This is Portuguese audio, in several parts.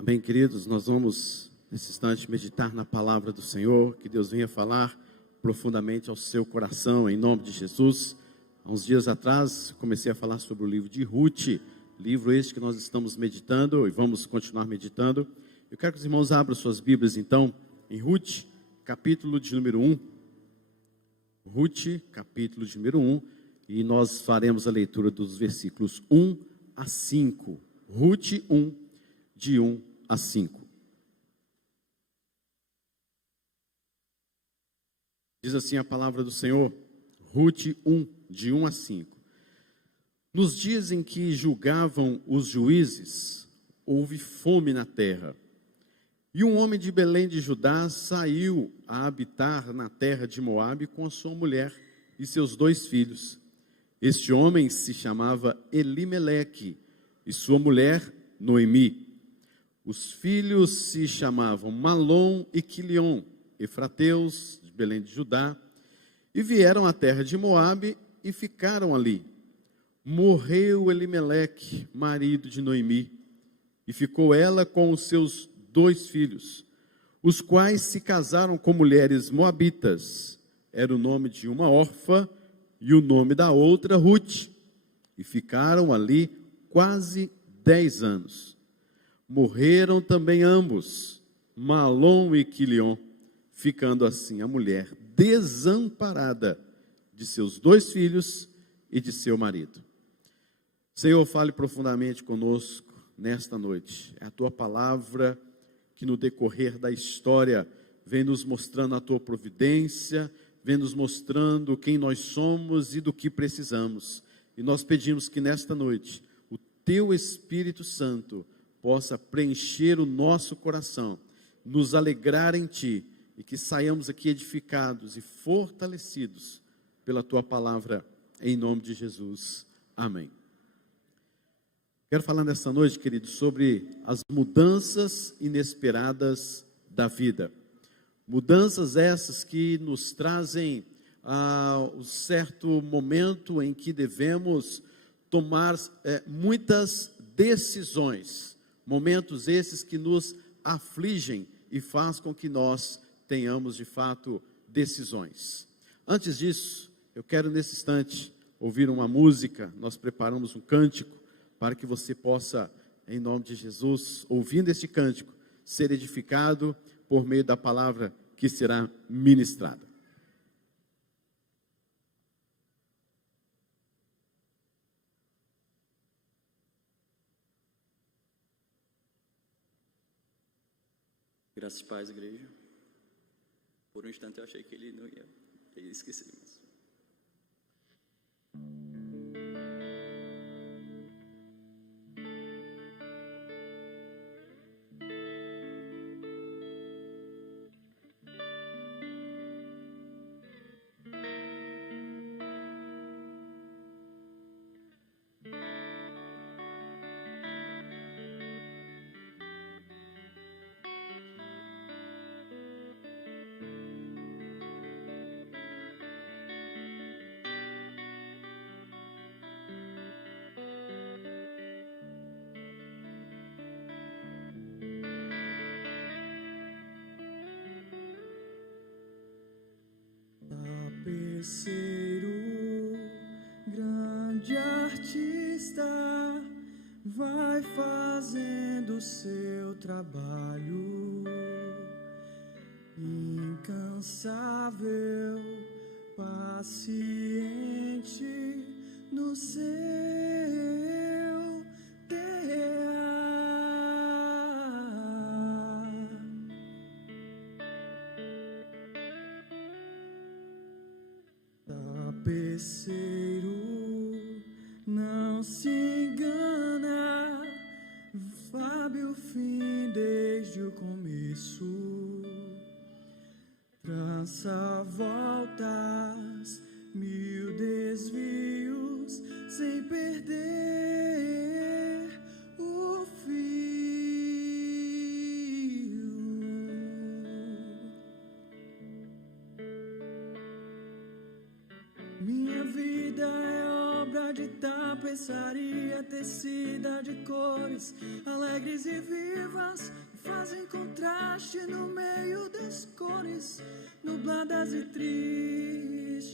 Amém, queridos? Nós vamos, nesse instante, meditar na palavra do Senhor, que Deus venha falar profundamente ao seu coração, em nome de Jesus. Há uns dias atrás, comecei a falar sobre o livro de Ruth, livro este que nós estamos meditando e vamos continuar meditando. Eu quero que os irmãos abram suas Bíblias, então, em Ruth, capítulo de número 1. Ruth, capítulo de número 1, e nós faremos a leitura dos versículos 1 a 5. Ruth 1, de 1 a 5. Diz assim a palavra do Senhor, Ruth 1, de 1 a 5. Nos dias em que julgavam os juízes, houve fome na terra. E um homem de Belém de Judá saiu a habitar na terra de Moabe com a sua mulher e seus 2 filhos. Este homem se chamava Elimeleque e sua mulher Noemi. Os filhos se chamavam Malom e Quilion, efrateus de Belém de Judá, e vieram à terra de Moabe e ficaram ali. Morreu Elimeleque, marido de Noemi, e ficou ela com os seus 2 filhos, os quais se casaram com mulheres moabitas. Era o nome de uma órfã e o nome da outra Ruth, e ficaram ali quase 10 anos. Morreram também ambos, Malom e Quilion, ficando assim a mulher desamparada de seus 2 filhos e de seu marido. Senhor, fale profundamente conosco nesta noite. É a tua palavra que no decorrer da história vem nos mostrando a tua providência, vem nos mostrando quem nós somos e do que precisamos. E nós pedimos que nesta noite o teu Espírito Santo possa preencher o nosso coração, nos alegrar em ti e que saiamos aqui edificados e fortalecidos pela tua palavra, em nome de Jesus. Amém. Quero falar nessa noite, querido, sobre as mudanças inesperadas da vida. Mudanças essas que nos trazem um certo momento em que devemos tomar muitas decisões. Momentos esses que nos afligem e faz com que nós tenhamos, de fato, decisões. Antes disso, eu quero nesse instante ouvir uma música. Nós preparamos um cântico para que você possa, em nome de Jesus, ouvindo este cântico, ser edificado por meio da palavra que será ministrada. Graças e paz, igreja. Por um instante eu achei que ele não ia esquecer, mas... Tapeceiro, grande artista, vai fazendo seu trabalho, incansável, paciente no seu terrear. Tapeceiro, não se engana, sabe o fim desde o começo. Trança voltas, 1000 desvios, sem perder o fio. Minha vida tapeçaria tecida de cores alegres e vivas, fazem contraste no meio das cores nubladas e tristes.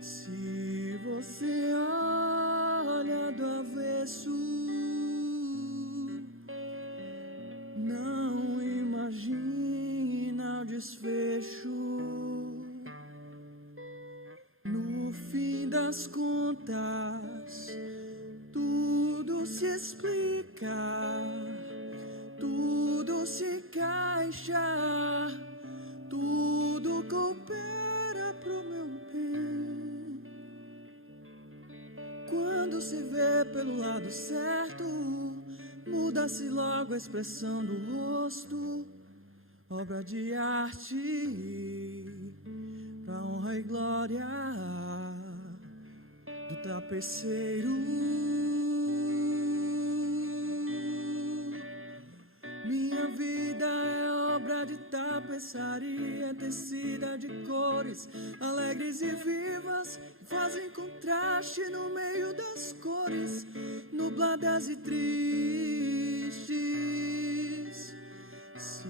Se você olha do avesso, não imagina o desfecho. No fim das contas, tudo se explica, tudo se encaixa, tudo coopera pro meu bem. Quando se vê pelo lado certo, muda-se logo a expressão do rosto, obra de arte, pra honra e glória do tapeceiro. Minha vida é obra de tapeçaria tecida de cores alegres e vivas, fazem contraste no meio das cores nubladas e tristes. Se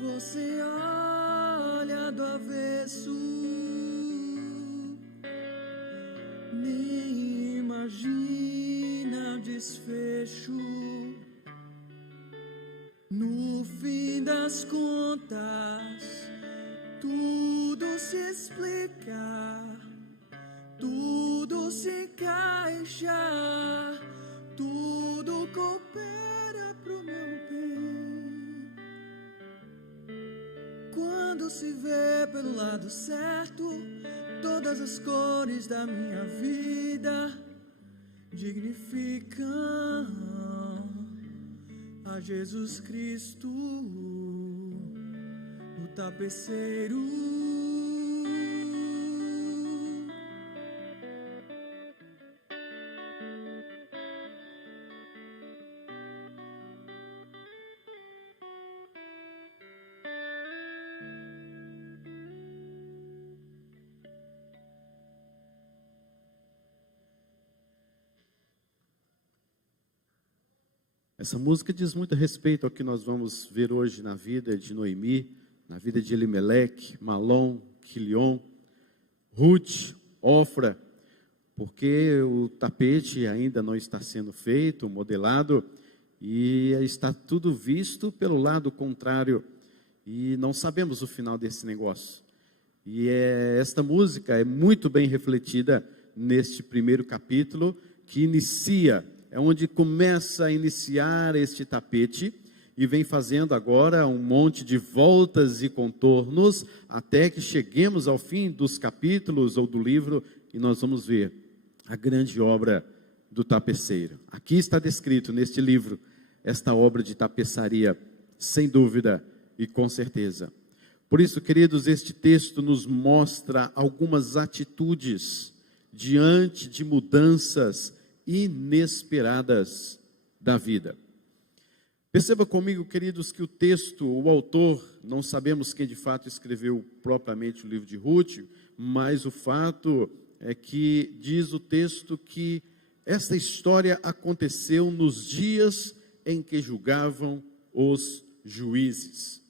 você olha do avesso, nem imagina o desfecho. No fim das contas, tudo se explica, tudo se encaixa, tudo coopera pro meu bem. Quando se vê pelo lado certo, todas as cores da minha vida dignificam a Jesus Cristo, o tapeceiro. Essa música diz muito a respeito ao que nós vamos ver hoje na vida de Noemi, na vida de Elimeleque, Malom, Quilion, Ruth, Ofra, porque o tapete ainda não está sendo feito, modelado, e está tudo visto pelo lado contrário, e não sabemos o final desse negócio. E esta música é muito bem refletida neste primeiro capítulo, que inicia, é onde começa a iniciar este tapete, e vem fazendo agora um monte de voltas e contornos, até que cheguemos ao fim dos capítulos ou do livro, e nós vamos ver a grande obra do tapeceiro. Aqui está descrito neste livro, esta obra de tapeçaria, sem dúvida e com certeza. Por isso, queridos, este texto nos mostra algumas atitudes diante de mudanças inesperadas da vida. Perceba comigo, queridos, que o texto, o autor, não sabemos quem de fato escreveu propriamente o livro de Ruth, mas o fato é que diz o texto que esta história aconteceu nos dias em que julgavam os juízes.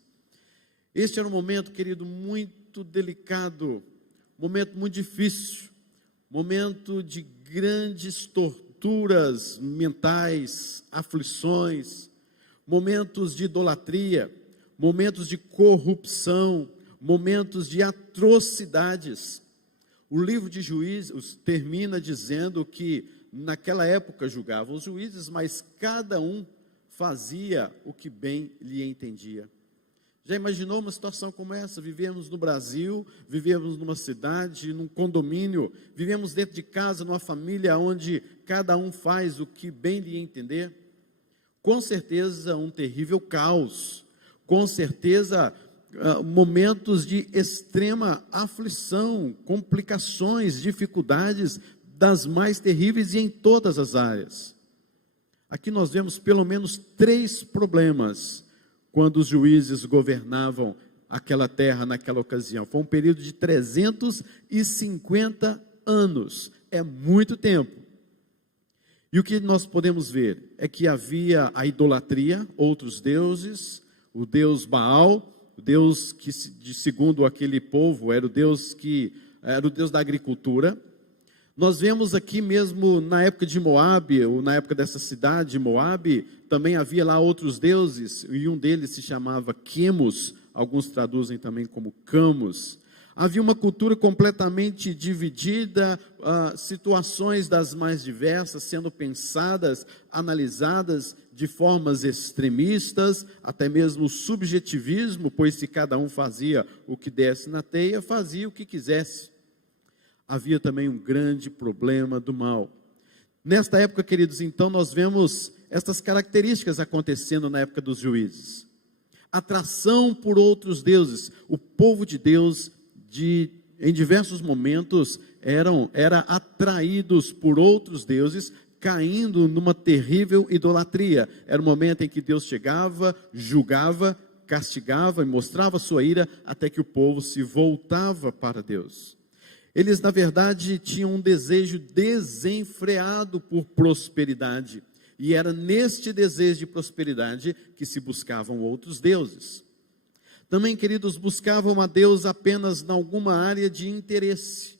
Este era um momento, querido, muito delicado, momento muito difícil, momento de grandes torturas mentais, aflições, momentos de idolatria, momentos de corrupção, momentos de atrocidades. O livro de Juízes termina dizendo que naquela época julgavam os juízes, mas cada um fazia o que bem lhe entendia. Já imaginou uma situação como essa? Vivemos no Brasil, vivemos numa cidade, num condomínio, vivemos dentro de casa, numa família onde cada um faz o que bem lhe entender. Com certeza um terrível caos, com certeza momentos de extrema aflição, complicações, dificuldades das mais terríveis e em todas as áreas. Aqui nós vemos pelo menos 3 problemas quando os juízes governavam aquela terra naquela ocasião. Foi um período de 350 anos. é muito tempo. E o que nós podemos ver é que havia a idolatria, outros deuses, o deus Baal, o deus que, segundo aquele povo, era o deus da agricultura. Nós vemos aqui mesmo na época de Moabe, ou na época dessa cidade, Moabe, também havia lá outros deuses, e um deles se chamava Quemos, alguns traduzem também como Camus. Havia uma cultura completamente dividida, situações das mais diversas sendo pensadas, analisadas de formas extremistas, até mesmo subjetivismo, pois se cada um fazia o que desse na teia, fazia o que quisesse. Havia também um grande problema do mal. Nesta época, queridos, então, nós vemos estas características acontecendo na época dos juízes. Atração por outros deuses. O povo de Deus, em diversos momentos, era atraídos por outros deuses, caindo numa terrível idolatria. Era o momento em que Deus chegava, julgava, castigava e mostrava sua ira, até que o povo se voltava para Deus. Eles, na verdade, tinham um desejo desenfreado por prosperidade. E era neste desejo de prosperidade que se buscavam outros deuses. Também, queridos, buscavam a Deus apenas em alguma área de interesse.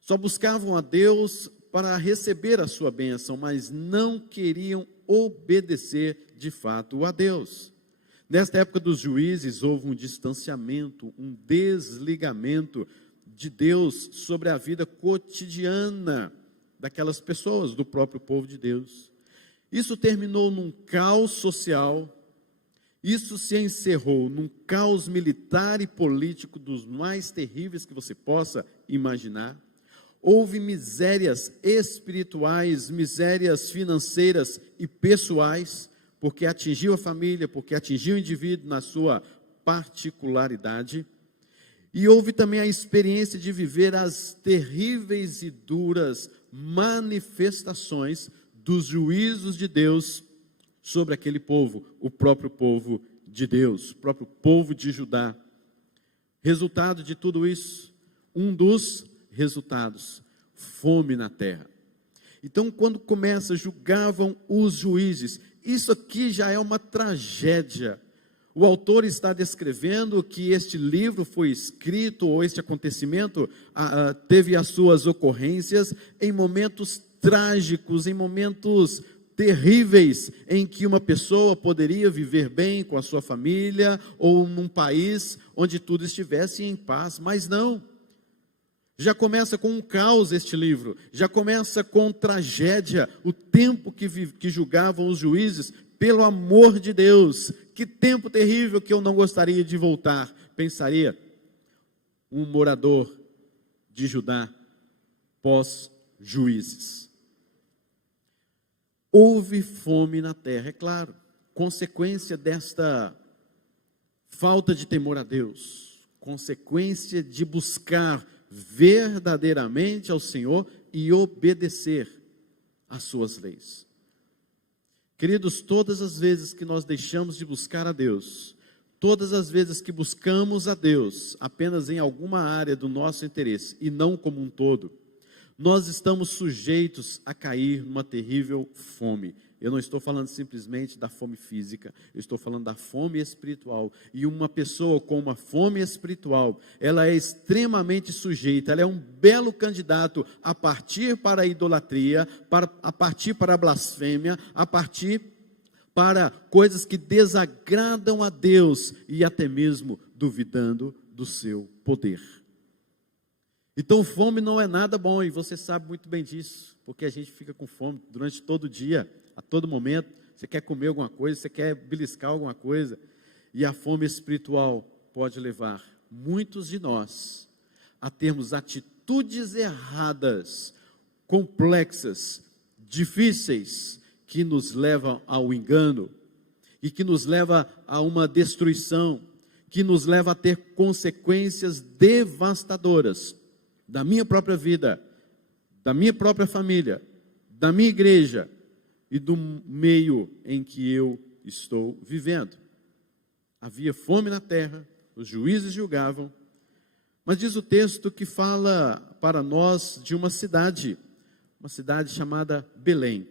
Só buscavam a Deus para receber a sua bênção, mas não queriam obedecer de fato a Deus. Nesta época dos juízes, houve um distanciamento, um desligamento de Deus sobre a vida cotidiana daquelas pessoas, do próprio povo de Deus. Isso terminou num caos social, isso se encerrou num caos militar e político dos mais terríveis que você possa imaginar. Houve misérias espirituais, misérias financeiras e pessoais, porque atingiu a família, porque atingiu o indivíduo na sua particularidade. E houve também a experiência de viver as terríveis e duras manifestações dos juízos de Deus sobre aquele povo, o próprio povo de Deus, o próprio povo de Judá. Resultado de tudo isso, um dos resultados, fome na terra. Então, quando começa, julgavam os juízes. Isso aqui já é uma tragédia. O autor está descrevendo que este livro foi escrito, ou este acontecimento teve as suas ocorrências em momentos trágicos, em momentos terríveis, em que uma pessoa poderia viver bem com a sua família, ou num país onde tudo estivesse em paz, mas não. Já começa com um caos este livro, já começa com tragédia, o tempo que julgavam os juízes. Pelo amor de Deus, que tempo terrível que eu não gostaria de voltar, pensaria um morador de Judá, pós-juízes. Houve fome na terra, é claro, consequência desta falta de temor a Deus, consequência de buscar verdadeiramente ao Senhor e obedecer às suas leis. Queridos, todas as vezes que nós deixamos de buscar a Deus, todas as vezes que buscamos a Deus apenas em alguma área do nosso interesse e não como um todo, nós estamos sujeitos a cair numa terrível fome. Eu não estou falando simplesmente da fome física, eu estou falando da fome espiritual. E uma pessoa com uma fome espiritual, ela é extremamente sujeita, ela é um belo candidato a partir para a idolatria, a partir para a blasfêmia, a partir para coisas que desagradam a Deus e até mesmo duvidando do seu poder. Então, fome não é nada bom, e você sabe muito bem disso, porque a gente fica com fome durante todo o dia, a todo momento. Você quer comer alguma coisa, você quer beliscar alguma coisa, e a fome espiritual pode levar muitos de nós a termos atitudes erradas, complexas, difíceis, que nos levam ao engano, e que nos leva a uma destruição, que nos leva a ter consequências devastadoras, da minha própria vida, da minha própria família, da minha igreja e do meio em que eu estou vivendo. Havia fome na terra, os juízes julgavam, mas diz o texto que fala para nós de uma cidade, uma cidade chamada Belém.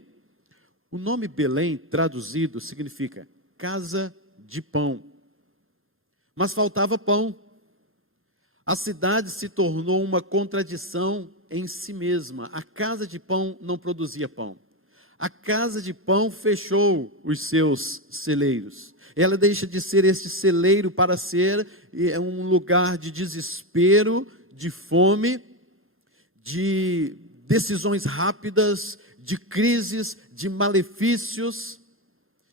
O nome Belém, traduzido, significa casa de pão. Mas faltava pão. A cidade se tornou uma contradição em si mesma. A casa de pão não produzia pão. A casa de pão fechou os seus celeiros. Ela deixa de ser esse celeiro para ser um lugar de desespero, de fome, de decisões rápidas, de crises, de malefícios,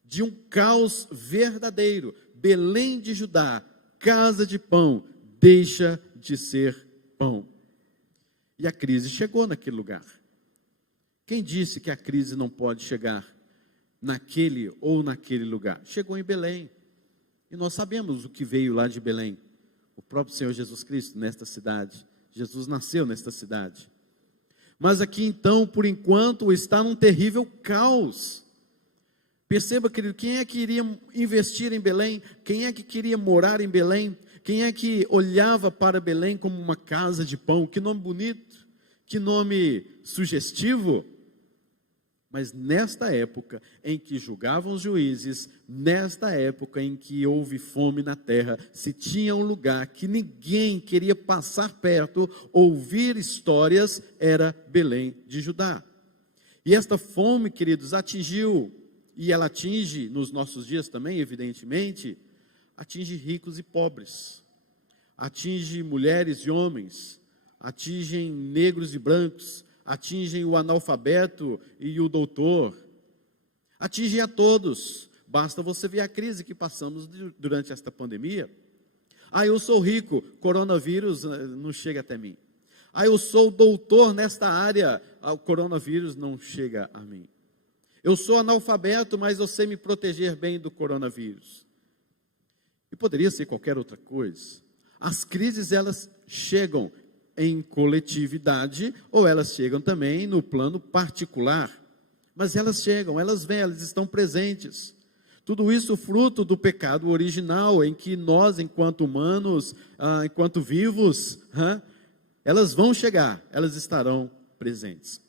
de um caos verdadeiro. Belém de Judá, casa de pão, deixa de ser pão. E a crise chegou naquele lugar. Quem disse que a crise não pode chegar naquele ou naquele lugar? Chegou em Belém. E nós sabemos o que veio lá de Belém. O próprio Senhor Jesus Cristo nesta cidade. Jesus nasceu nesta cidade. Mas aqui então, por enquanto, está num terrível caos. Perceba, querido, quem é que iria investir em Belém? Quem é que queria morar em Belém? Quem é que olhava para Belém como uma casa de pão? Que nome bonito, que nome sugestivo. Mas nesta época em que julgavam os juízes, nesta época em que houve fome na terra, se tinha um lugar que ninguém queria passar perto, ouvir histórias, era Belém de Judá. E esta fome, queridos, atingiu, e ela atinge nos nossos dias também, evidentemente, atinge ricos e pobres, atinge mulheres e homens, atingem negros e brancos, atingem o analfabeto e o doutor, atingem a todos. Basta você ver a crise que passamos durante esta pandemia. Eu sou rico, coronavírus não chega até mim. Eu sou doutor nesta área, o coronavírus não chega a mim. Eu sou analfabeto, mas eu sei me proteger bem do coronavírus. E poderia ser qualquer outra coisa. As crises, elas chegam em coletividade, ou elas chegam também no plano particular. Mas elas chegam, elas vêm, elas estão presentes. Tudo isso fruto do pecado original, em que nós, enquanto humanos, enquanto vivos, elas vão chegar, elas estarão presentes.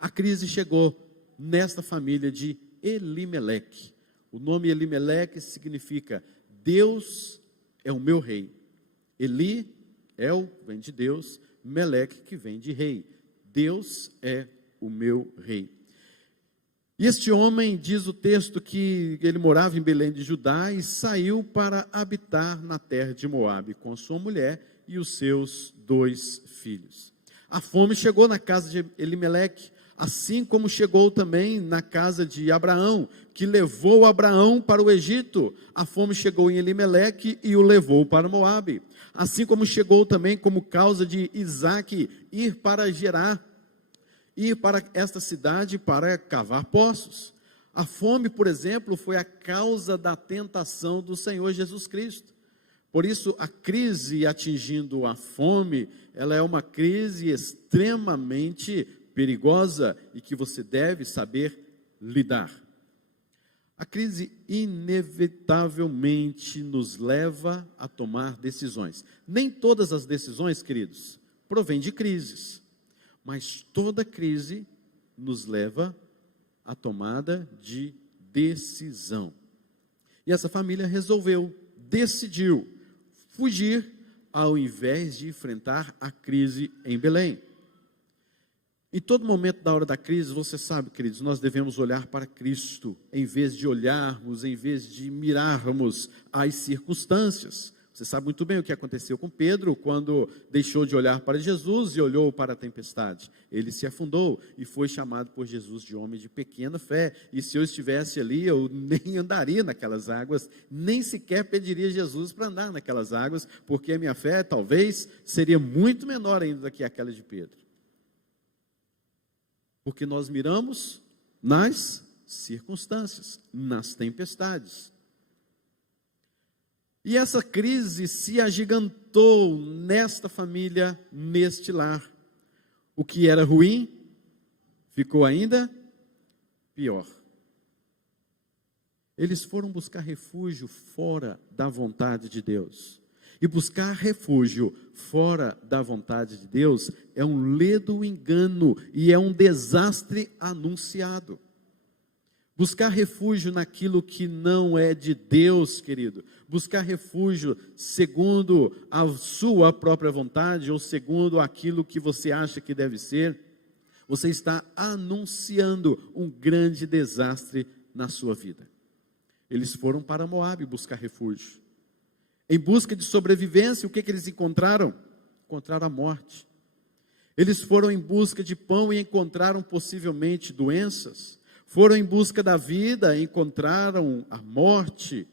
A crise chegou nesta família de Elimeleque. O nome Elimeleque significa Deus é o meu rei. Eli, El, vem de Deus, Meleque, que vem de rei. Deus é o meu rei. E este homem, diz o texto, que ele morava em Belém de Judá e saiu para habitar na terra de Moabe com a sua mulher e os seus 2 filhos. A fome chegou na casa de Elimeleque, assim como chegou também na casa de Abraão, que levou Abraão para o Egito. A fome chegou em Elimeleque e o levou para Moabe. Assim como chegou também como causa de Isaque ir para Gerar, ir para esta cidade para cavar poços. A fome, por exemplo, foi a causa da tentação do Senhor Jesus Cristo. Por isso, a crise atingindo a fome, ela é uma crise extremamente perigosa e que você deve saber lidar. A crise inevitavelmente nos leva a tomar decisões. Nem todas as decisões, queridos, provêm de crises, mas toda crise nos leva à tomada de decisão. E essa família decidiu fugir ao invés de enfrentar a crise em Belém. Em todo momento da hora da crise, você sabe, queridos, nós devemos olhar para Cristo, em vez de mirarmos as circunstâncias. Você sabe muito bem o que aconteceu com Pedro, quando deixou de olhar para Jesus e olhou para a tempestade. Ele se afundou e foi chamado por Jesus de homem de pequena fé. E se eu estivesse ali, eu nem andaria naquelas águas, nem sequer pediria Jesus para andar naquelas águas, porque a minha fé talvez seria muito menor ainda do que aquela de Pedro. Porque nós miramos nas circunstâncias, nas tempestades. E essa crise se agigantou nesta família, neste lar. O que era ruim ficou ainda pior. Eles foram buscar refúgio fora da vontade de Deus. E buscar refúgio fora da vontade de Deus é um ledo engano e é um desastre anunciado. Buscar refúgio naquilo que não é de Deus, querido. Buscar refúgio segundo a sua própria vontade ou segundo aquilo que você acha que deve ser. Você está anunciando um grande desastre na sua vida. Eles foram para Moabe buscar refúgio. Em busca de sobrevivência, o que eles encontraram? Encontraram a morte. Eles foram em busca de pão e encontraram possivelmente doenças. Foram em busca da vida, encontraram a morte.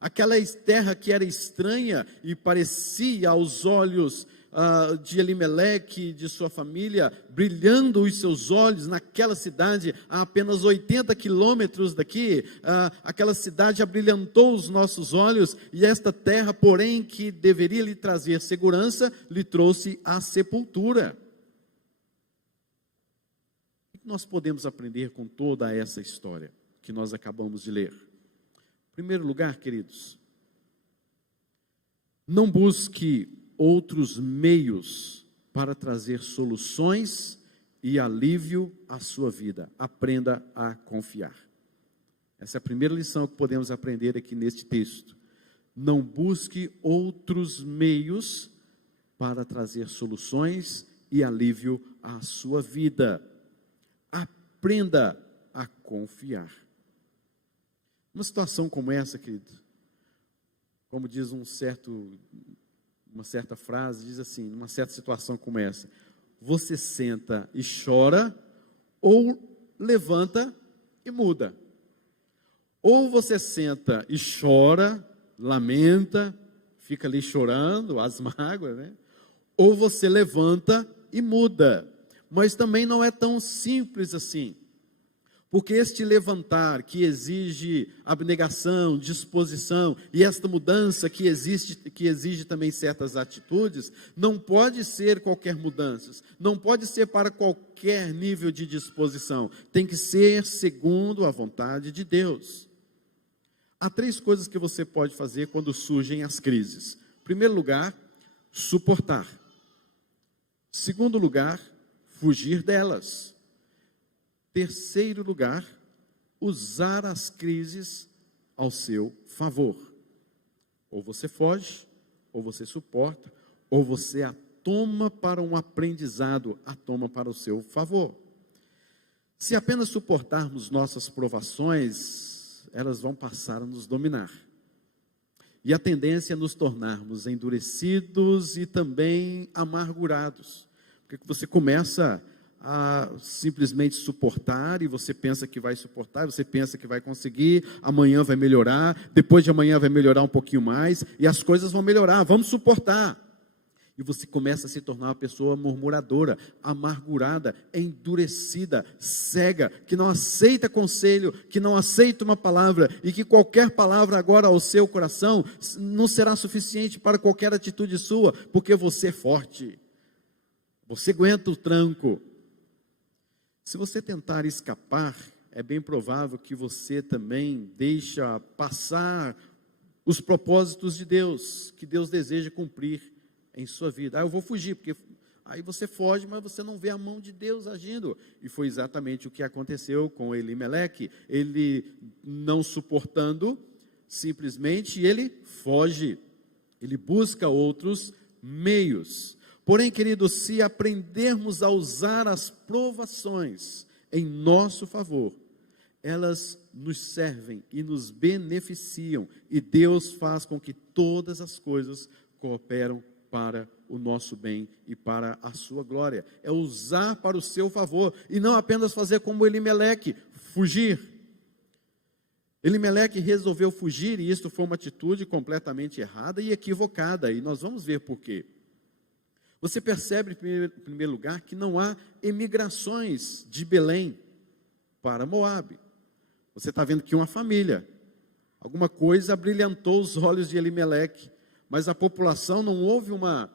Aquela terra que era estranha e parecia aos olhos de Elimeleque e de sua família, brilhando os seus olhos naquela cidade, a apenas 80 quilômetros daqui, aquela cidade abrilhantou os nossos olhos, e esta terra, porém, que deveria lhe trazer segurança, lhe trouxe a sepultura. O que nós podemos aprender com toda essa história que nós acabamos de ler? Em primeiro lugar, queridos, não busque outros meios para trazer soluções e alívio à sua vida. Aprenda a confiar. Essa é a primeira lição que podemos aprender aqui neste texto. Não busque outros meios para trazer soluções e alívio à sua vida. Aprenda a confiar. Uma situação como essa, querido, como diz uma certa frase, diz assim, numa certa situação como essa: você senta e chora, ou levanta e muda. Ou você senta e chora, lamenta, fica ali chorando, as mágoas, né? Ou você levanta e muda. Mas também não é tão simples assim. Porque este levantar que exige abnegação, disposição, e esta mudança que exige também certas atitudes, não pode ser qualquer mudança, não pode ser para qualquer nível de disposição, tem que ser segundo a vontade de Deus. Há 3 coisas que você pode fazer quando surgem as crises. Em primeiro lugar, suportar. Em segundo lugar, fugir delas. Terceiro lugar, usar as crises ao seu favor. Ou você foge, ou você suporta, ou você a toma para um aprendizado, a toma para o seu favor. Se apenas suportarmos nossas provações, elas vão passar a nos dominar. E a tendência é nos tornarmos endurecidos e também amargurados. Porque você começa a simplesmente suportar, e você pensa que vai suportar, você pensa que vai conseguir, amanhã vai melhorar, depois de amanhã vai melhorar um pouquinho mais, e as coisas vão melhorar, vamos suportar. E você começa a se tornar uma pessoa murmuradora, amargurada, endurecida, cega, que não aceita conselho, que não aceita uma palavra, e que qualquer palavra agora ao seu coração não será suficiente para qualquer atitude sua, porque você é forte, você aguenta o tranco. Se você tentar escapar, é bem provável que você também deixa passar os propósitos de Deus, que Deus deseja cumprir em sua vida. Eu vou fugir, porque aí você foge, mas você não vê a mão de Deus agindo. E foi exatamente o que aconteceu com Elimeleque. Ele, não suportando, simplesmente ele foge. Ele busca outros meios. Porém, queridos, se aprendermos a usar as provações em nosso favor, elas nos servem e nos beneficiam, e Deus faz com que todas as coisas cooperam para o nosso bem e para a sua glória. É usar para o seu favor, e não apenas fazer como Elimeleque, fugir. Elimeleque resolveu fugir, e isto foi uma atitude completamente errada e equivocada, e nós vamos ver por quê. Você percebe, em primeiro lugar, que não há emigrações de Belém para Moabe. Você está vendo que uma família, alguma coisa brilhantou os olhos de Elimeleque, mas a população, não houve uma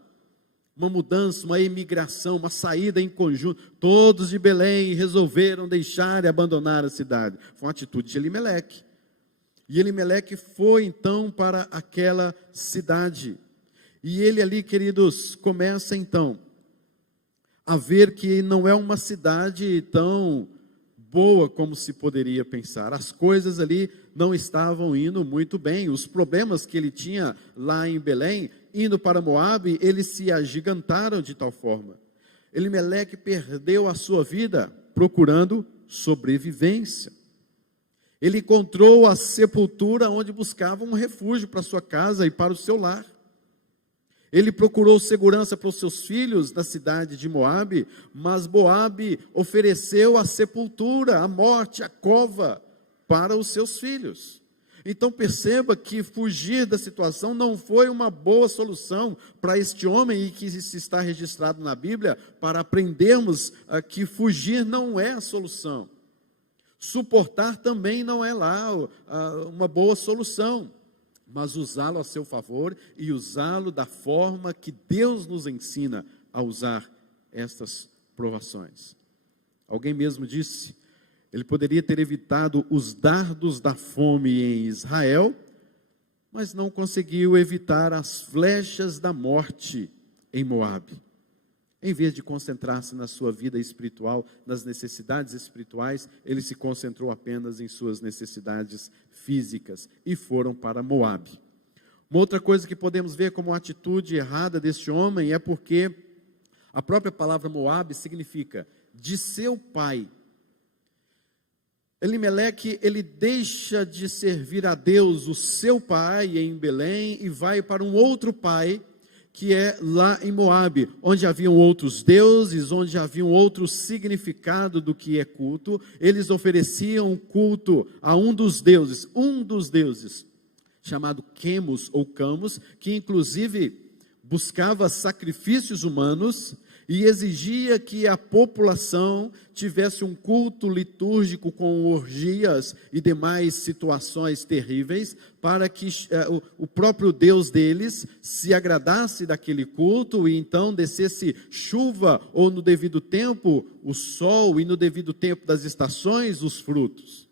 mudança, uma emigração, uma saída em conjunto. Todos de Belém resolveram deixar e abandonar a cidade. Foi uma atitude de Elimeleque. E Elimeleque foi então para aquela cidade. E ele ali, queridos, começa então a ver que não é uma cidade tão boa como se poderia pensar. As coisas ali não estavam indo muito bem. Os problemas que ele tinha lá em Belém, indo para Moabe, eles se agigantaram de tal forma. Elimeleque perdeu a sua vida procurando sobrevivência. Ele encontrou a sepultura onde buscava um refúgio para sua casa e para o seu lar. Ele procurou segurança para os seus filhos na cidade de Moabe, mas Moabe ofereceu a sepultura, a morte, a cova para os seus filhos. Então perceba que fugir da situação não foi uma boa solução para este homem, e que se está registrado na Bíblia, para aprendermos que fugir não é a solução. Suportar também não é lá uma boa solução, mas usá-lo a seu favor e usá-lo da forma que Deus nos ensina a usar estas provações. Alguém mesmo disse, ele poderia ter evitado os dardos da fome em Israel, mas não conseguiu evitar as flechas da morte em Moabe. Em vez de concentrar-se na sua vida espiritual, nas necessidades espirituais, ele se concentrou apenas em suas necessidades físicas e foram para Moabe. Uma outra coisa que podemos ver como atitude errada deste homem é porque a própria palavra Moabe significa de seu pai. Elimeleque, ele deixa de servir a Deus, o seu pai, em Belém, e vai para um outro pai, que é lá em Moabe, onde haviam outros deuses, onde havia um outro significado do que é culto. Eles ofereciam culto a um dos deuses, chamado Quemos ou Camus, que inclusive buscava sacrifícios humanos e exigia que a população tivesse um culto litúrgico com orgias e demais situações terríveis, para que o próprio Deus deles se agradasse daquele culto e então descesse chuva, ou no devido tempo o sol, e no devido tempo das estações os frutos.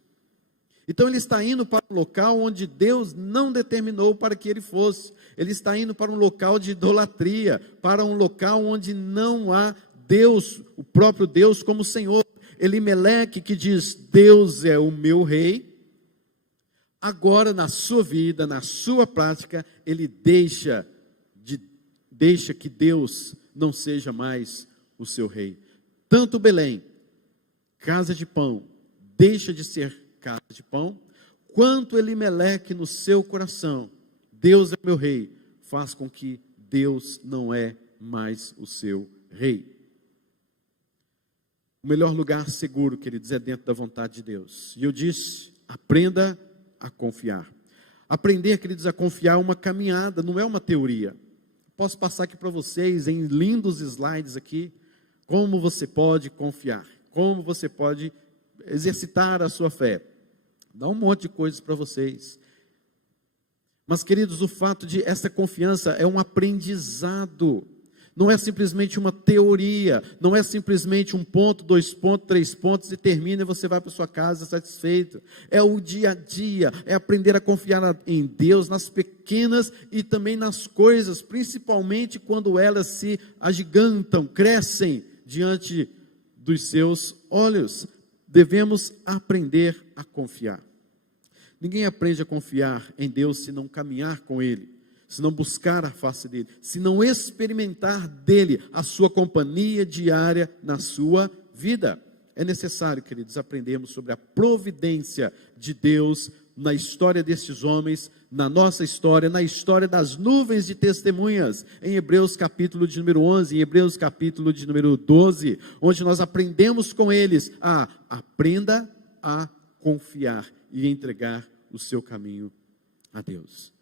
Então ele está indo para um local onde Deus não determinou para que ele fosse. Ele está indo para um local de idolatria, para um local onde não há Deus, o próprio Deus como Senhor. Elimeleque, que diz, Deus é o meu rei, agora na sua vida, na sua prática, ele deixa que Deus não seja mais o seu rei. Tanto Belém, casa de pão, deixa de ser casa de pão, quanto Elimeleque no seu coração, Deus é meu rei, faz com que Deus não é mais o seu rei. O melhor lugar seguro, queridos, é dentro da vontade de Deus. E eu disse, aprenda a confiar. Aprender, queridos, a confiar é uma caminhada, não é uma teoria. Posso passar aqui para vocês, em lindos slides aqui, como você pode confiar, como você pode exercitar a sua fé. Dá um monte de coisas para vocês. Mas, queridos, o fato de essa confiança é um aprendizado. Não é simplesmente uma teoria, não é simplesmente 1 ponto, 2 pontos, 3 pontos e termina e você vai para sua casa satisfeito. É o dia a dia, é aprender a confiar em Deus, nas pequenas e também nas coisas, principalmente quando elas se agigantam, crescem diante dos seus olhos. Devemos aprender a confiar. Ninguém aprende a confiar em Deus se não caminhar com Ele, se não buscar a face dEle, se não experimentar dEle a sua companhia diária na sua vida. É necessário, queridos, aprendermos sobre a providência de Deus na história destes homens, na nossa história, na história das nuvens de testemunhas, em Hebreus capítulo de número 11, em Hebreus capítulo de número 12, onde nós aprendemos com eles a aprenda a confiar e entregar o seu caminho a Deus.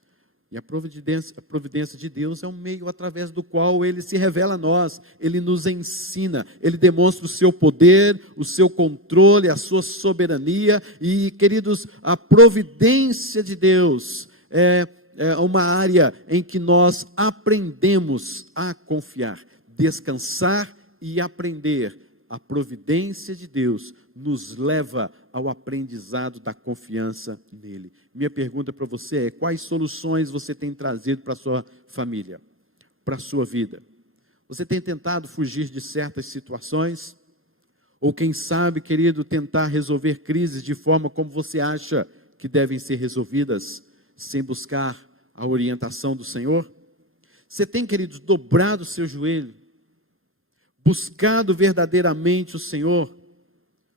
E a providência de Deus é um meio através do qual Ele se revela a nós, Ele nos ensina, Ele demonstra o seu poder, o seu controle, a sua soberania. E, queridos, a providência de Deus é uma área em que nós aprendemos a confiar, descansar e aprender. A providência de Deus nos leva ao aprendizado da confiança nele. Minha pergunta para você é: quais soluções você tem trazido para a sua família? para a sua vida? Você tem tentado fugir de certas situações? Ou quem sabe, querido, tentar resolver crises de forma como você acha que devem ser resolvidas, sem buscar a orientação do Senhor? Você tem, querido, dobrado o seu joelho, buscado verdadeiramente o Senhor,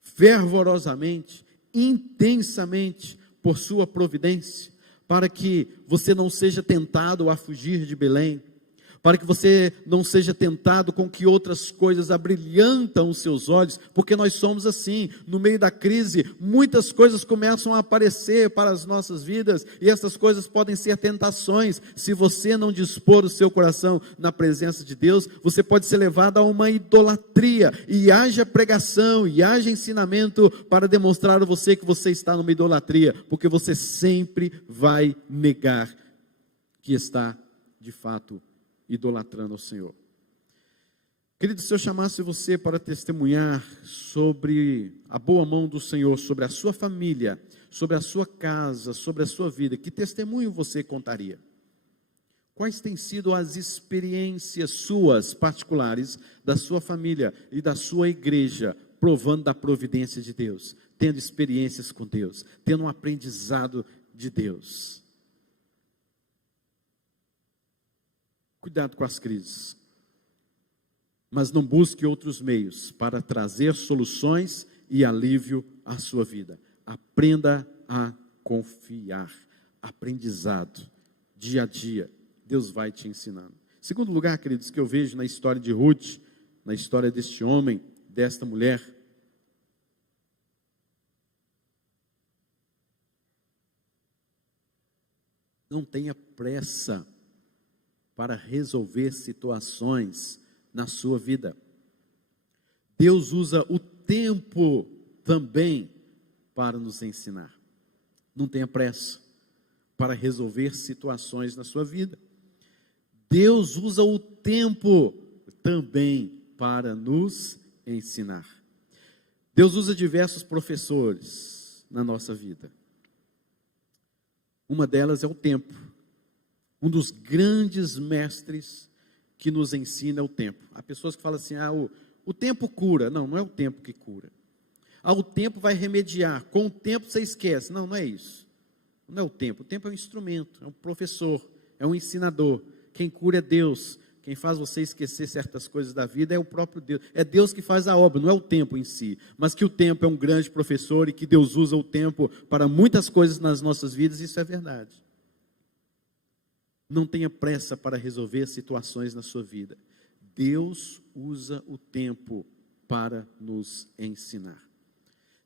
fervorosamente, intensamente, por sua providência, para que você não seja tentado a fugir de Belém, para que você não seja tentado com que outras coisas abrilhantam os seus olhos, porque nós somos assim, no meio da crise, muitas coisas começam a aparecer para as nossas vidas, e essas coisas podem ser tentações. Se você não dispor o seu coração na presença de Deus, você pode ser levado a uma idolatria, e haja pregação, e haja ensinamento para demonstrar a você que você está numa idolatria, porque você sempre vai negar que está, de fato, idolatrando ao Senhor. Querido, se eu chamasse você para testemunhar sobre a boa mão do Senhor, sobre a sua família, sobre a sua casa, sobre a sua vida, que testemunho você contaria? Quais têm sido as experiências suas particulares, da sua família e da sua igreja, provando da providência de Deus, tendo experiências com Deus, tendo um aprendizado de Deus? Cuidado com as crises, mas não busque outros meios para trazer soluções e alívio à sua vida. Aprenda a confiar. Aprendizado, dia a dia, Deus vai te ensinando. Segundo lugar, queridos, que eu vejo na história de Ruth, na história deste homem, desta mulher, não tenha pressa para resolver situações na sua vida. Deus usa o tempo também para nos ensinar. Não tenha pressa para resolver situações na sua vida. Deus usa o tempo também para nos ensinar. Deus usa diversos professores na nossa vida. Uma delas é o tempo. Um dos grandes mestres que nos ensina é o tempo. Há pessoas que falam assim, o tempo cura. Não, não é o tempo que cura. O tempo vai remediar. Com o tempo você esquece. Não, não é isso. Não é o tempo é um instrumento, é um professor, é um ensinador. Quem cura é Deus. Quem faz você esquecer certas coisas da vida é o próprio Deus. É Deus que faz a obra, não é o tempo em si. Mas que o tempo é um grande professor e que Deus usa o tempo para muitas coisas nas nossas vidas, isso é verdade. Não tenha pressa para resolver situações na sua vida. Deus usa o tempo para nos ensinar.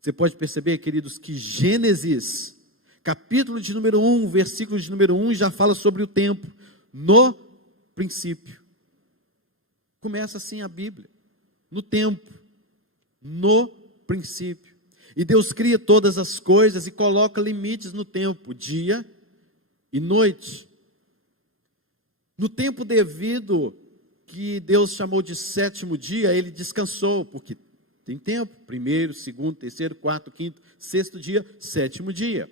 Você pode perceber, queridos, que Gênesis, capítulo de número 1, versículo de número 1, já fala sobre o tempo. No princípio. Começa assim a Bíblia. No tempo. No princípio. E Deus cria todas as coisas e coloca limites no tempo. Dia e noite. No tempo devido, que Deus chamou de sétimo dia, ele descansou, porque tem tempo, primeiro, segundo, terceiro, quarto, quinto, sexto dia, sétimo dia.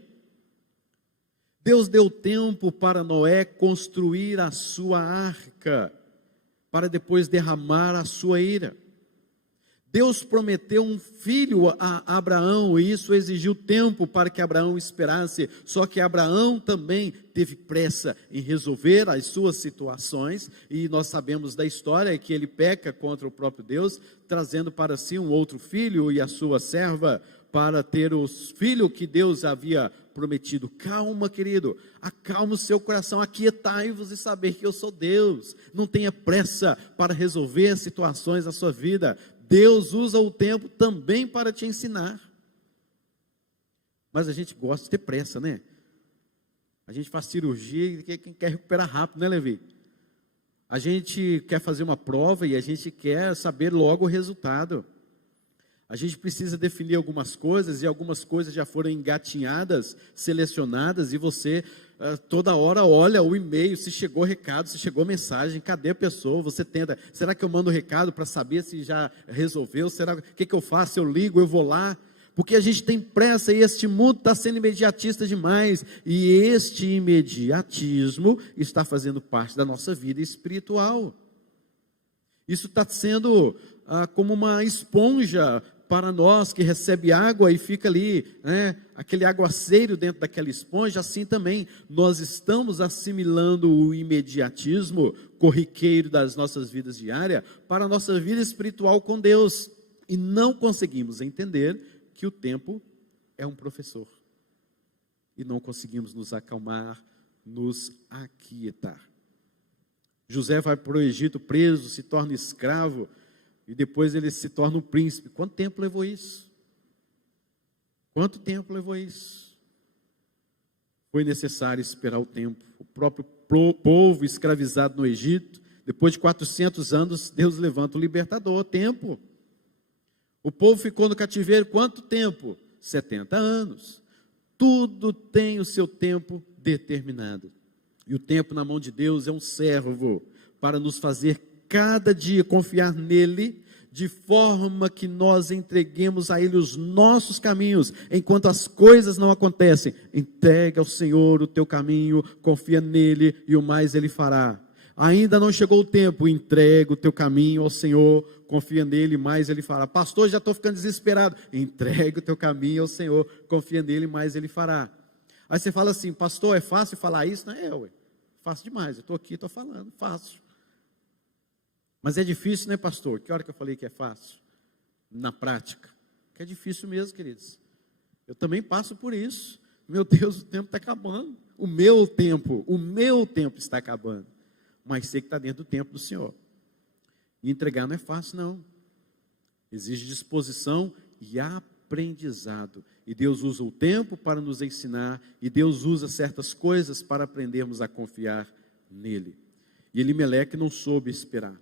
Deus deu tempo para Noé construir a sua arca, para depois derramar a sua ira. Deus prometeu um filho a Abraão, e isso exigiu tempo para que Abraão esperasse, só que Abraão também teve pressa em resolver as suas situações, e nós sabemos da história que ele peca contra o próprio Deus, trazendo para si um outro filho e a sua serva, para ter o filho que Deus havia prometido. Calma, querido, acalma o seu coração, aquietai-vos e saber que eu sou Deus. Não tenha pressa para resolver situações na sua vida. Deus usa o tempo também para te ensinar. Mas a gente gosta de ter pressa, né? A gente faz cirurgia e quer recuperar rápido, né, Levi? A gente quer fazer uma prova e a gente quer saber logo o resultado. A gente precisa definir algumas coisas, e algumas coisas já foram engatinhadas, selecionadas, e você toda hora olha o e-mail, se chegou recado, se chegou mensagem, cadê a pessoa? Você tenta, será que eu mando recado para saber se já resolveu? O que eu faço? Eu ligo, eu vou lá? porque a gente tem pressa e este mundo está sendo imediatista demais, e este imediatismo está fazendo parte da nossa vida espiritual. Isso está sendo como uma esponja para nós, que recebe água e fica ali, né, aquele aguaceiro dentro daquela esponja. Assim também nós estamos assimilando o imediatismo corriqueiro das nossas vidas diárias para a nossa vida espiritual com Deus, e não conseguimos entender que o tempo é um professor, e não conseguimos nos acalmar, nos aquietar. José vai para o Egito preso, se torna escravo, e depois ele se torna um príncipe. Quanto tempo levou isso? Quanto tempo levou isso? Foi necessário esperar o tempo. O próprio povo escravizado no Egito, depois de 400 anos, Deus levanta o libertador. Tempo. O povo ficou no cativeiro quanto tempo? 70 anos. Tudo tem o seu tempo determinado. E o tempo na mão de Deus é um servo para nos fazer cada dia confiar nele, de forma que nós entreguemos a ele os nossos caminhos, enquanto as coisas não acontecem. Entrega ao Senhor o teu caminho, confia nele e o mais ele fará. Ainda não chegou o tempo, entrega o teu caminho ao Senhor, confia nele e mais ele fará. Pastor, já estou ficando desesperado. Entrega o teu caminho ao Senhor, confia nele e mais ele fará. Aí você fala assim: pastor, é fácil falar isso? Não é, ué. Fácil demais, eu estou aqui, estou falando, fácil. Mas é difícil, né, pastor? Que hora que eu falei que é fácil? Na prática. Que é difícil mesmo, queridos. Eu também passo por isso. Meu Deus, o tempo está acabando. O meu tempo está acabando. Mas sei que está dentro do tempo do Senhor. E entregar não é fácil, não. Exige disposição e aprendizado. E Deus usa o tempo para nos ensinar, e Deus usa certas coisas para aprendermos a confiar nele. E Elimeleque não soube esperar.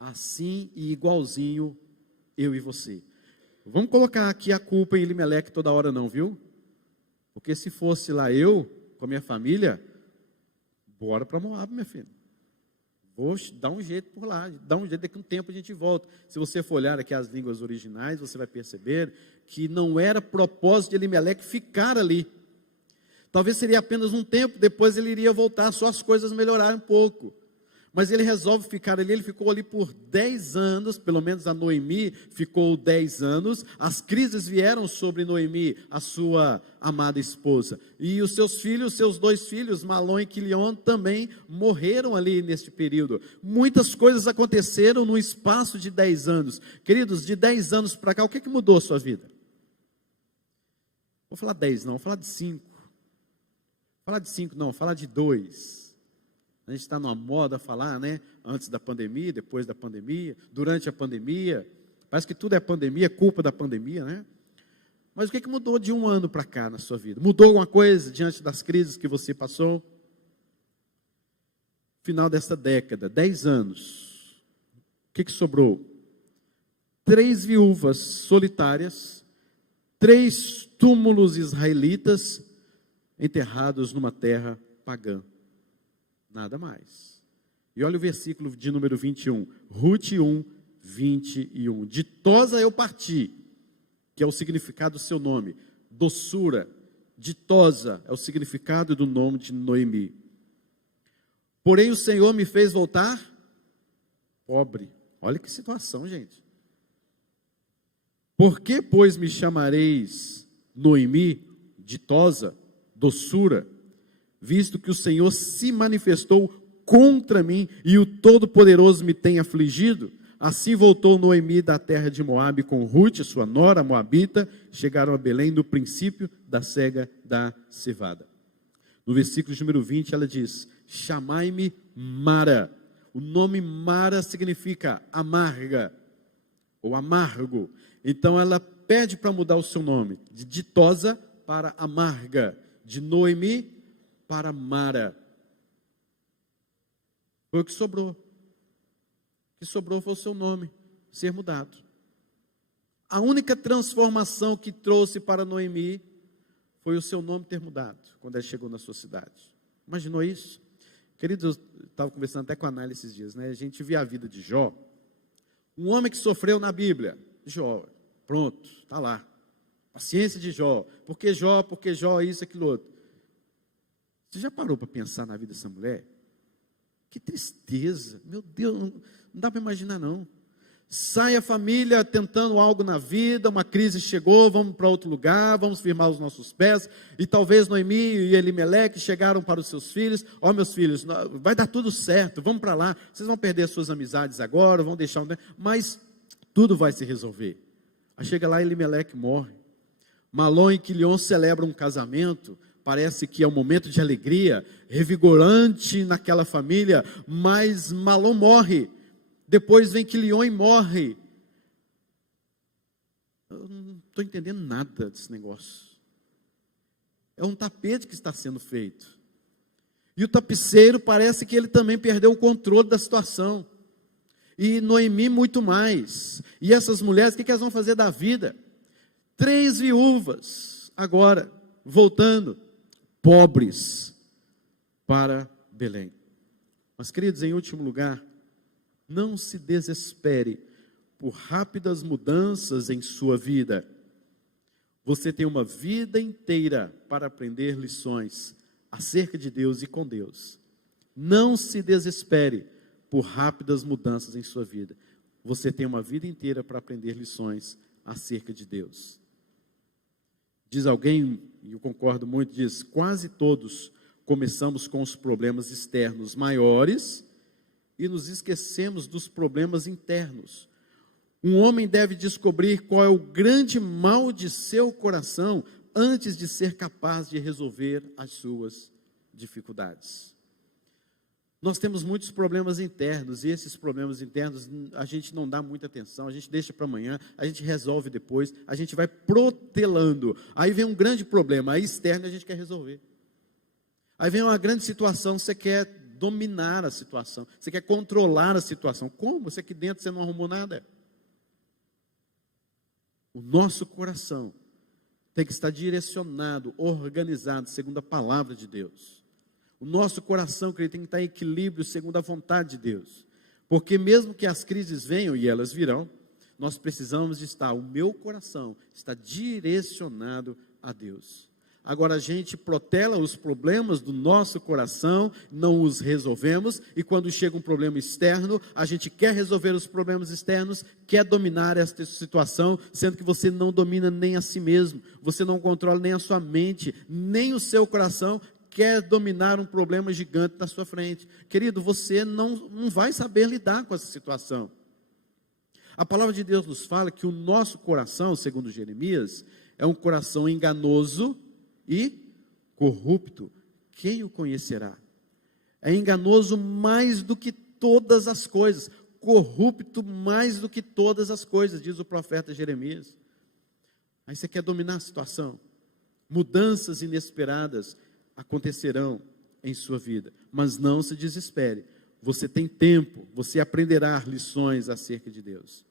Assim e igualzinho eu e você. Vamos colocar aqui a culpa em Elimeleque toda hora não, viu? Porque se fosse lá eu, com a minha família, bora para Moab, minha filha. Vou dar um jeito por lá, dá um jeito, daqui a um tempo a gente volta. Se você for olhar aqui as línguas originais, você vai perceber que não era propósito de Elimeleque ficar ali. Talvez seria apenas um tempo, depois ele iria voltar, só as coisas melhoraram um pouco. Mas ele resolve ficar ali, ele ficou ali por 10 anos, pelo menos a Noemi ficou 10 anos, as crises vieram sobre Noemi, a sua amada esposa, e os seus filhos, seus 2 filhos, Malom e Quilion, também morreram ali neste período. Muitas coisas aconteceram no espaço de 10 anos, queridos, de 10 anos para cá, o que mudou a sua vida? Vou falar 10 não, vou falar de 5, vou falar de 2. A gente está numa moda falar, né? Antes da pandemia, depois da pandemia, durante a pandemia. Parece que tudo é pandemia, é culpa da pandemia, né? Mas o que mudou de um ano para cá na sua vida? Mudou alguma coisa diante das crises que você passou? Final dessa década, 10 anos. O que sobrou? 3 viúvas solitárias, 3 túmulos israelitas enterrados numa terra pagã. Nada mais. E olha o versículo de número 21. Rute 1, 21. Ditosa eu parti, que é o significado do seu nome. Doçura. Ditosa é o significado do nome de Noemi. Porém o Senhor me fez voltar pobre. Olha que situação, gente. Por que, pois, me chamareis Noemi, ditosa, doçura? Visto que o Senhor se manifestou contra mim e o Todo-Poderoso me tem afligido. Assim voltou Noemi da terra de Moabe com Rute, sua nora moabita, chegaram a Belém no princípio da cega da cevada. No versículo de número 20 ela diz: chamai-me Mara. O nome Mara significa amarga ou amargo. Então ela pede para mudar o seu nome, de ditosa para amarga, de Noemi para Mara. Foi o que sobrou. O que sobrou foi o seu nome ser mudado. A única transformação que trouxe para Noemi foi o seu nome ter mudado, quando ela chegou na sua cidade. Imaginou isso? Queridos, eu estava conversando até com a Anália esses dias, né? A gente vê a vida de Jó, um homem que sofreu na Bíblia. Jó, pronto, está lá. Paciência de Jó. Por que Jó? Porque Jó, isso, aquilo, outro. Você já parou para pensar na vida dessa mulher? Que tristeza. Meu Deus, não dá para imaginar, não. Sai a família tentando algo na vida, uma crise chegou, vamos para outro lugar, vamos firmar os nossos pés, e talvez Noemi e Elimeleque chegaram para os seus filhos, meus filhos, vai dar tudo certo, vamos para lá, vocês vão perder as suas amizades agora, vão deixar, mas tudo vai se resolver. Aí chega lá, Elimeleque morre, Malom e Quilion celebram um casamento, parece que é um momento de alegria, revigorante naquela família, mas Malom morre. Depois vem Quilion e morre. Eu não estou entendendo nada desse negócio. É um tapete que está sendo feito. E o tapeceiro parece que ele também perdeu o controle da situação. E Noemi muito mais. E essas mulheres, o que elas vão fazer da vida? 3 viúvas, agora, voltando, pobres, para Belém. Mas, queridos, em último lugar, não se desespere por rápidas mudanças em sua vida. Você tem uma vida inteira para aprender lições acerca de Deus e com Deus. Não se desespere por rápidas mudanças em sua vida. Você tem uma vida inteira para aprender lições acerca de Deus. Diz alguém, e eu concordo muito, diz, quase todos começamos com os problemas externos maiores e nos esquecemos dos problemas internos. Um homem deve descobrir qual é o grande mal de seu coração antes de ser capaz de resolver as suas dificuldades. Nós temos muitos problemas internos, e esses problemas internos a gente não dá muita atenção, a gente deixa para amanhã, a gente resolve depois, a gente vai protelando. Aí vem um grande problema, aí externo a gente quer resolver. Aí vem uma grande situação, você quer dominar a situação, você quer controlar a situação. Como? Você aqui dentro você não arrumou nada. O nosso coração tem que estar direcionado, organizado, segundo a palavra de Deus. O nosso coração, querido, tem que estar em equilíbrio, segundo a vontade de Deus. Porque mesmo que as crises venham, e elas virão, nós precisamos de estar, o meu coração está direcionado a Deus. Agora a gente protela os problemas do nosso coração, não os resolvemos, e quando chega um problema externo, a gente quer resolver os problemas externos, quer dominar esta situação, sendo que você não domina nem a si mesmo, você não controla nem a sua mente, nem o seu coração, quer dominar um problema gigante na sua frente. Querido, você não vai saber lidar com essa situação. A palavra de Deus nos fala que o nosso coração, segundo Jeremias, é um coração enganoso e corrupto. Quem o conhecerá? É enganoso mais do que todas as coisas, corrupto mais do que todas as coisas, diz o profeta Jeremias. Aí você quer dominar a situação. Mudanças inesperadas acontecerão em sua vida, mas não se desespere. Você tem tempo, você aprenderá lições acerca de Deus.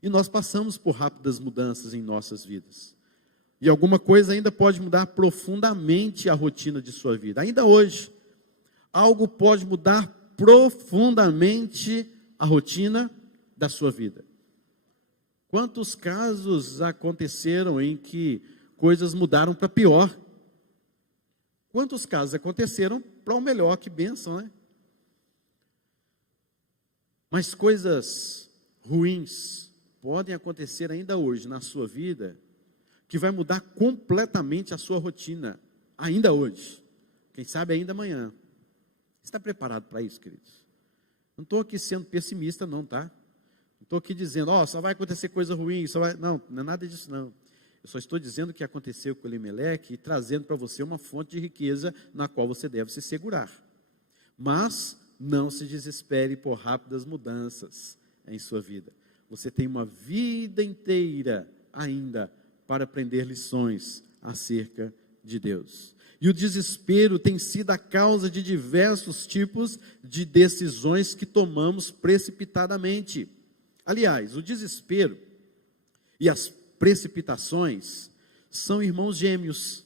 E nós passamos por rápidas mudanças em nossas vidas. E alguma coisa ainda pode mudar profundamente a rotina de sua vida. Ainda hoje, algo pode mudar profundamente a rotina da sua vida. Quantos casos aconteceram em que coisas mudaram para pior? Quantos casos aconteceram para o melhor? Que bênção, né? Mas coisas ruins podem acontecer ainda hoje na sua vida, que vai mudar completamente a sua rotina, ainda hoje, quem sabe ainda amanhã. Você está preparado para isso, queridos? Não estou aqui sendo pessimista não, tá? Não estou aqui dizendo, só vai acontecer coisa ruim, não é nada disso não. Eu só estou dizendo o que aconteceu com Elimeleque e trazendo para você uma fonte de riqueza na qual você deve se segurar. Mas não se desespere por rápidas mudanças em sua vida. Você tem uma vida inteira ainda para aprender lições acerca de Deus. E o desespero tem sido a causa de diversos tipos de decisões que tomamos precipitadamente. Aliás, o desespero e as precipitações são irmãos gêmeos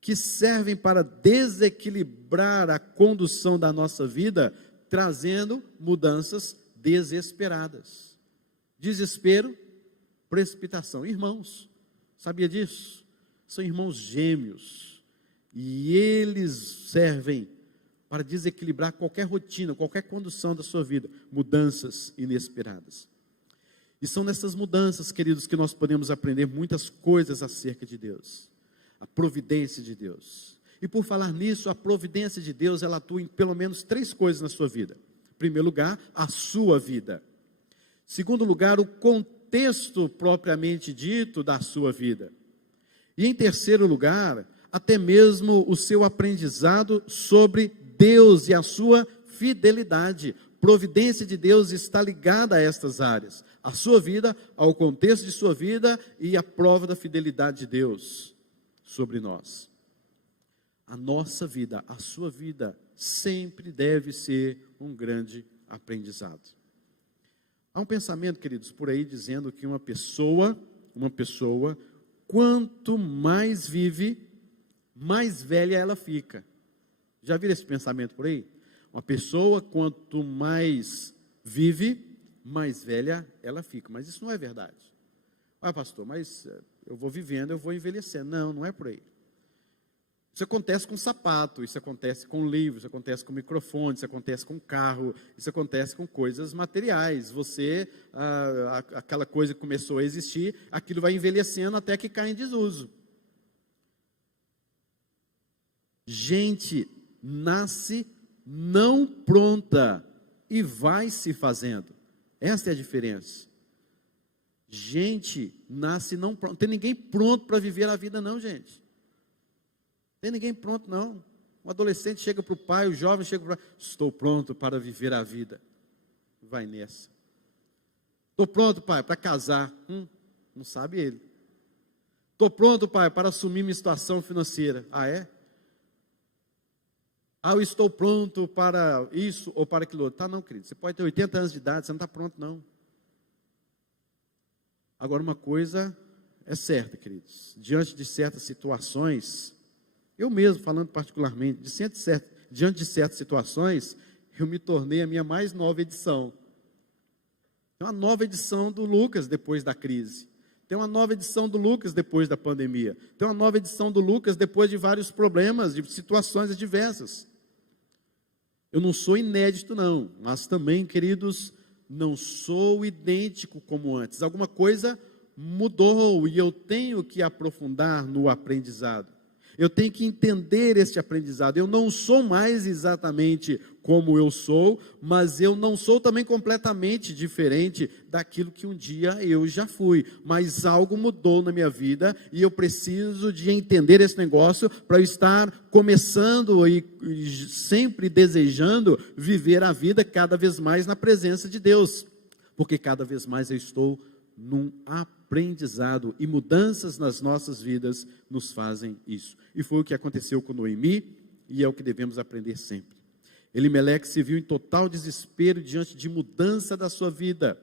que servem para desequilibrar a condução da nossa vida, trazendo mudanças desesperadas. Desespero, precipitação. Irmãos, Sabia disso? São irmãos gêmeos. E eles servem para desequilibrar qualquer rotina, qualquer condução da sua vida. Mudanças inesperadas. E são nessas mudanças, queridos, que nós podemos aprender muitas coisas acerca de Deus. A providência de Deus. E por falar nisso, a providência de Deus, ela atua em pelo menos 3 coisas na sua vida. Em primeiro lugar, a sua vida. Em segundo lugar, o contexto propriamente dito da sua vida. E em terceiro lugar, até mesmo o seu aprendizado sobre Deus e a sua fidelidade. Providência de Deus está ligada a estas áreas. A sua vida, ao contexto de sua vida e a prova da fidelidade de Deus sobre nós. A nossa vida, a sua vida, sempre deve ser um grande aprendizado. Há um pensamento, queridos, por aí dizendo que uma pessoa, quanto mais vive, mais velha ela fica. Já viram esse pensamento por aí? Uma pessoa, quanto mais vive, mais velha ela fica. Mas isso não é verdade. Ah, pastor, mas eu vou vivendo, eu vou envelhecendo. Não, não é por aí. Isso acontece com sapato, isso acontece com livro, isso acontece com microfone, isso acontece com carro, isso acontece com coisas materiais. Você, aquela coisa que começou a existir, aquilo vai envelhecendo até que cai em desuso. Gente nasce não pronta e vai se fazendo. Essa é a diferença. Gente nasce não pronta. Não tem ninguém pronto para viver a vida não, gente. Não tem ninguém pronto não. Um adolescente chega para o pai, o jovem chega para o pai. Estou pronto para viver a vida. Vai nessa. Estou pronto, pai, para casar. Não sabe ele. Estou pronto, pai, para assumir minha situação financeira. Ah, é? Eu estou pronto para isso ou para aquilo outro. Tá, não, querido. Você pode ter 80 anos de idade, você não está pronto, não. Agora, uma coisa é certa, queridos. Diante de certas situações, eu mesmo, falando particularmente, diante de certas situações, eu me tornei a minha mais nova edição. Tem uma nova edição do Lucas depois da crise. Tem uma nova edição do Lucas depois da pandemia. Tem uma nova edição do Lucas depois de vários problemas, de situações adversas. Eu não sou inédito, não, mas também, queridos, não sou idêntico como antes. Alguma coisa mudou e eu tenho que aprofundar no aprendizado. Eu tenho que entender este aprendizado. Eu não sou mais exatamente como eu sou, mas eu não sou também completamente diferente daquilo que um dia eu já fui. Mas algo mudou na minha vida e eu preciso de entender esse negócio para eu estar começando e sempre desejando viver a vida cada vez mais na presença de Deus. Porque cada vez mais eu estou num aprendizado e mudanças nas nossas vidas nos fazem isso. E foi o que aconteceu com Noemi e é o que devemos aprender sempre. Elimeleque se viu em total desespero diante de mudança da sua vida.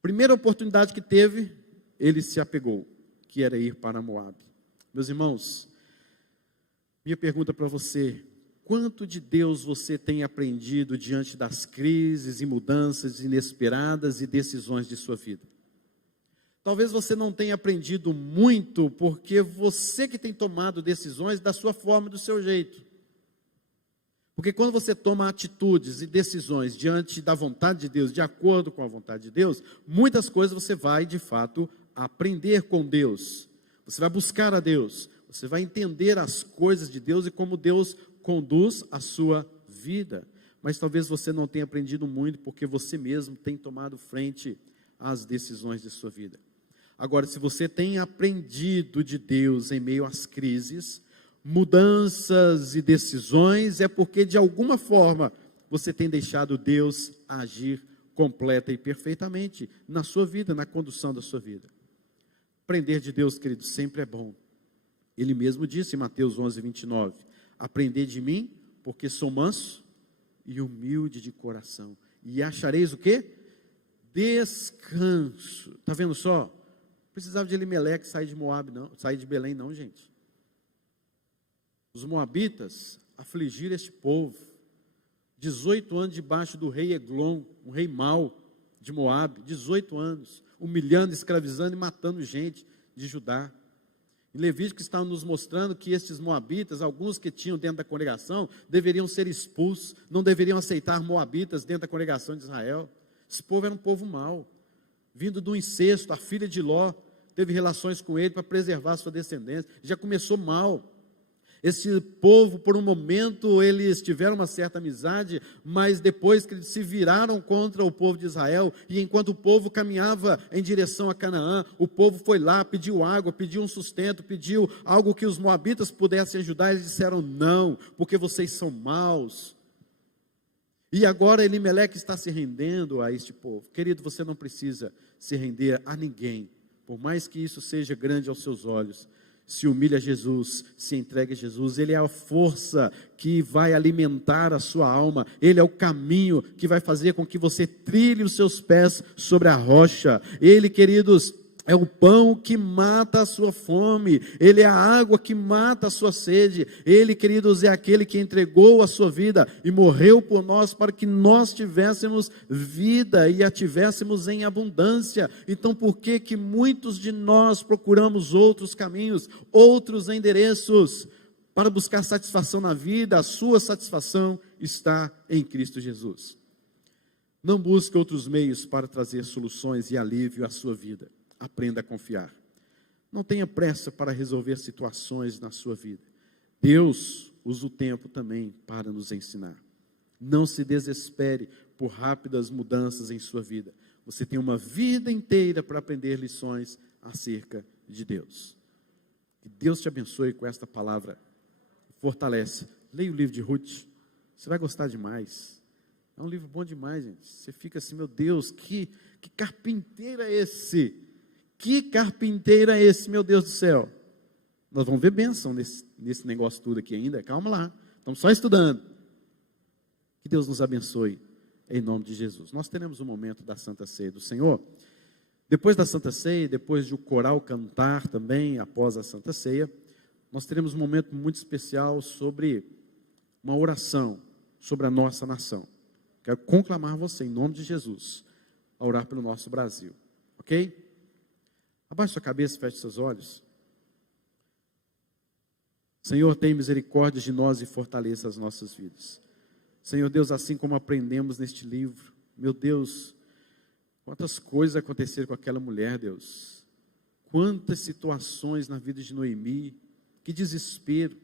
Primeira oportunidade que teve, ele se apegou, que era ir para Moabe. Meus irmãos, minha pergunta para você: quanto de Deus você tem aprendido diante das crises e mudanças inesperadas e decisões de sua vida? Talvez você não tenha aprendido muito, porque você que tem tomado decisões da sua forma e do seu jeito. Porque quando você toma atitudes e decisões diante da vontade de Deus, de acordo com a vontade de Deus, muitas coisas você vai, de fato, aprender com Deus. Você vai buscar a Deus, você vai entender as coisas de Deus e como Deus conduz a sua vida. Mas talvez você não tenha aprendido muito, porque você mesmo tem tomado frente às decisões de sua vida. Agora, se você tem aprendido de Deus em meio às crises, mudanças e decisões, é porque de alguma forma você tem deixado Deus agir completa e perfeitamente na sua vida, na condução da sua vida. Aprender de Deus, querido, sempre é bom. Ele mesmo disse em Mateus 11:29, aprendei de mim, porque sou manso e humilde de coração, e achareis o quê? Descanso. Está vendo só? Precisava de Elimeleque sair de Moabe, não, sair de Belém, não, gente. Os moabitas afligiram este povo. 18 anos debaixo do rei Eglon, um rei mau de Moabe. 18 anos, humilhando, escravizando e matando gente. de Judá. Em Levítico está nos mostrando que estes moabitas, alguns que tinham dentro da congregação, deveriam ser expulsos, não deveriam aceitar moabitas dentro da congregação de Israel. Esse povo era um povo mau, vindo do incesto. A filha de Ló teve relações com ele para preservar sua descendência, já começou mal. Esse povo, por um momento, eles tiveram uma certa amizade, mas depois que eles se viraram contra o povo de Israel, e enquanto o povo caminhava em direção a Canaã, o povo foi lá, pediu água, pediu um sustento, pediu algo que os moabitas pudessem ajudar, eles disseram não, porque vocês são maus. E agora Elimeleque está se rendendo a este povo. Querido, você não precisa se render a ninguém, por mais que isso seja grande aos seus olhos. Se humilha a Jesus, se entregue a Jesus. Ele é a força que vai alimentar a sua alma. Ele é o caminho que vai fazer com que você trilhe os seus pés sobre a rocha. Ele, queridos, é o pão que mata a sua fome. Ele é a água que mata a sua sede. Ele, queridos, é aquele que entregou a sua vida e morreu por nós para que nós tivéssemos vida e a tivéssemos em abundância. Então, por que que muitos de nós procuramos outros caminhos, outros endereços para buscar satisfação na vida? A sua satisfação está em Cristo Jesus. Não busque outros meios para trazer soluções e alívio à sua vida. Aprenda a confiar. Não tenha pressa para resolver situações na sua vida. Deus usa o tempo também para nos ensinar. Não se desespere por rápidas mudanças em sua vida. Você tem uma vida inteira para aprender lições acerca de Deus. Que Deus te abençoe com esta palavra. Fortalece. Leia o livro de Ruth. Você vai gostar demais. É um livro bom demais, gente. Você fica assim, meu Deus, que carpinteiro é esse? Que carpinteiro é esse, meu Deus do céu? Nós vamos ver bênção nesse negócio tudo aqui ainda. Calma lá, estamos só estudando. Que Deus nos abençoe, em nome de Jesus. Nós teremos um momento da Santa Ceia do Senhor. Depois da Santa Ceia, depois de o coral cantar também, após a Santa Ceia, nós teremos um momento muito especial sobre uma oração sobre a nossa nação. Quero conclamar você, em nome de Jesus, a orar pelo nosso Brasil. Ok? Abaixe sua cabeça, feche seus olhos. Senhor, tem misericórdia de nós e fortaleça as nossas vidas. Senhor Deus, assim como aprendemos neste livro, meu Deus, quantas coisas aconteceram com aquela mulher, Deus. Quantas situações na vida de Noemi, que desespero.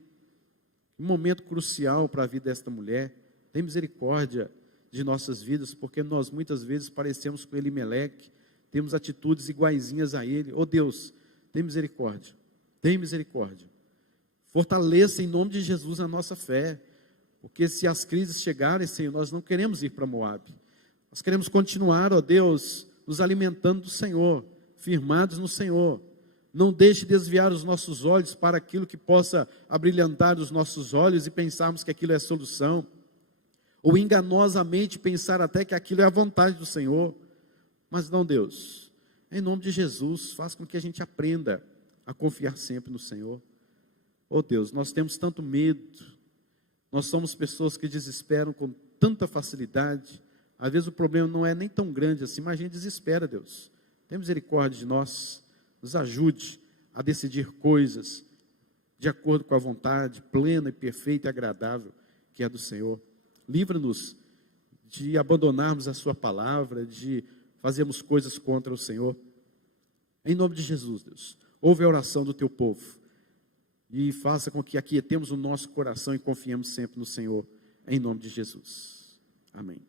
Um momento crucial para a vida desta mulher. Tem misericórdia de nossas vidas, porque nós muitas vezes parecemos com Elimeleque, temos atitudes iguaizinhas a ele. Oh Deus, tem misericórdia, tem misericórdia. Fortaleça em nome de Jesus a nossa fé, porque se as crises chegarem, Senhor, nós não queremos ir para Moabe. Nós queremos continuar, ó Deus, nos alimentando do Senhor, firmados no Senhor. Não deixe desviar os nossos olhos para aquilo que possa abrilhantar os nossos olhos e pensarmos que aquilo é a solução, ou enganosamente pensar até que aquilo é a vontade do Senhor. Mas não, Deus, em nome de Jesus, faz com que a gente aprenda a confiar sempre no Senhor. Oh Deus, nós temos tanto medo, nós somos pessoas que desesperam com tanta facilidade. Às vezes o problema não é nem tão grande assim, mas a gente desespera, Deus. Tem misericórdia de nós, nos ajude a decidir coisas de acordo com a vontade plena e perfeita e agradável que é do Senhor. Livra-nos de abandonarmos a sua palavra, de fazermos coisas contra o Senhor. Em nome de Jesus, Deus, ouve a oração do teu povo e faça com que aquietemos o nosso coração e confiemos sempre no Senhor, em nome de Jesus. Amém.